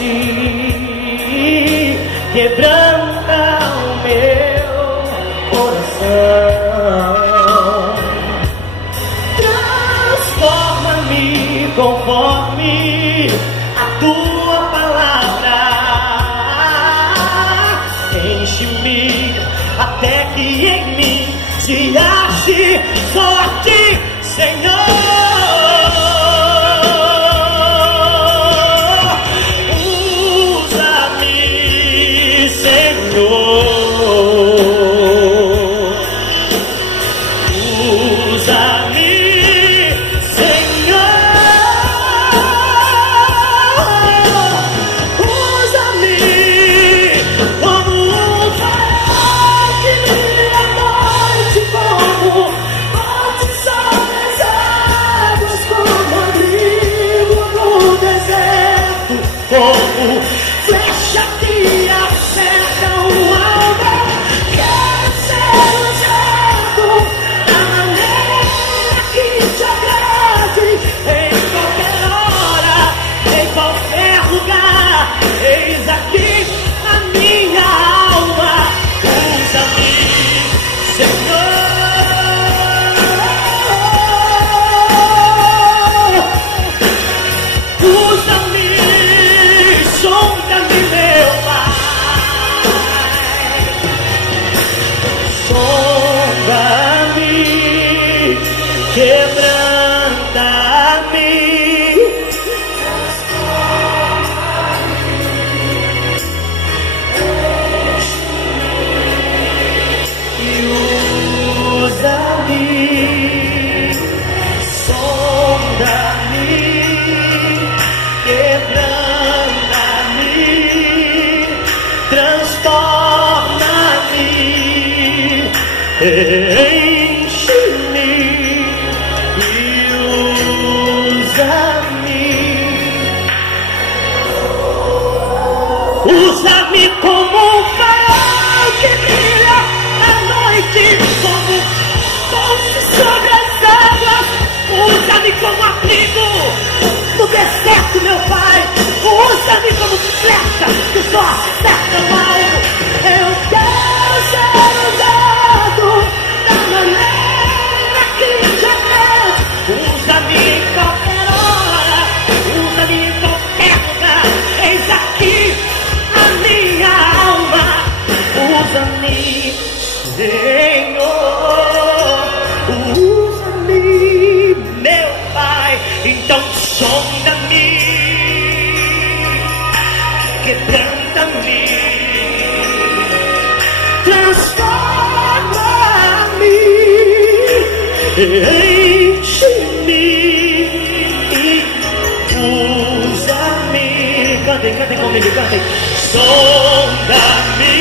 mexe, quebranta o meu coração. Transforma-me conforme a tua palavra. Enche-me até que em mim se ache sorte, Senhor. Flecha que acerta o alvo, quero ser usado da maneira que te agrade, em qualquer hora, em qualquer lugar. Eis aqui a minha alma, usa-me, Senhor. Usa-me, sonda-me, meu Pai, sonda-me, quebranta-me, e usa-me, sonda-me, quebranta-me, transforma-me, enche-me e usa-me. Usa-me como um farol que brilha à noite, como ponte sobre as águas. Usa-me como abrigo no deserto, meu Pai. Usa-me como flecha que só acerta o alvo. Eu quero ser usado da maneira que te agrade. Usa-me em qualquer hora, usa-me em qualquer lugar. Eis aqui a minha alma. Usa-me, Senhor. Usa-me, meu Pai. Então sonda-me, quebranta-me, transforma-me, enche-me e usa-me. Cantem, cantem comigo, cantem. Sonda-me.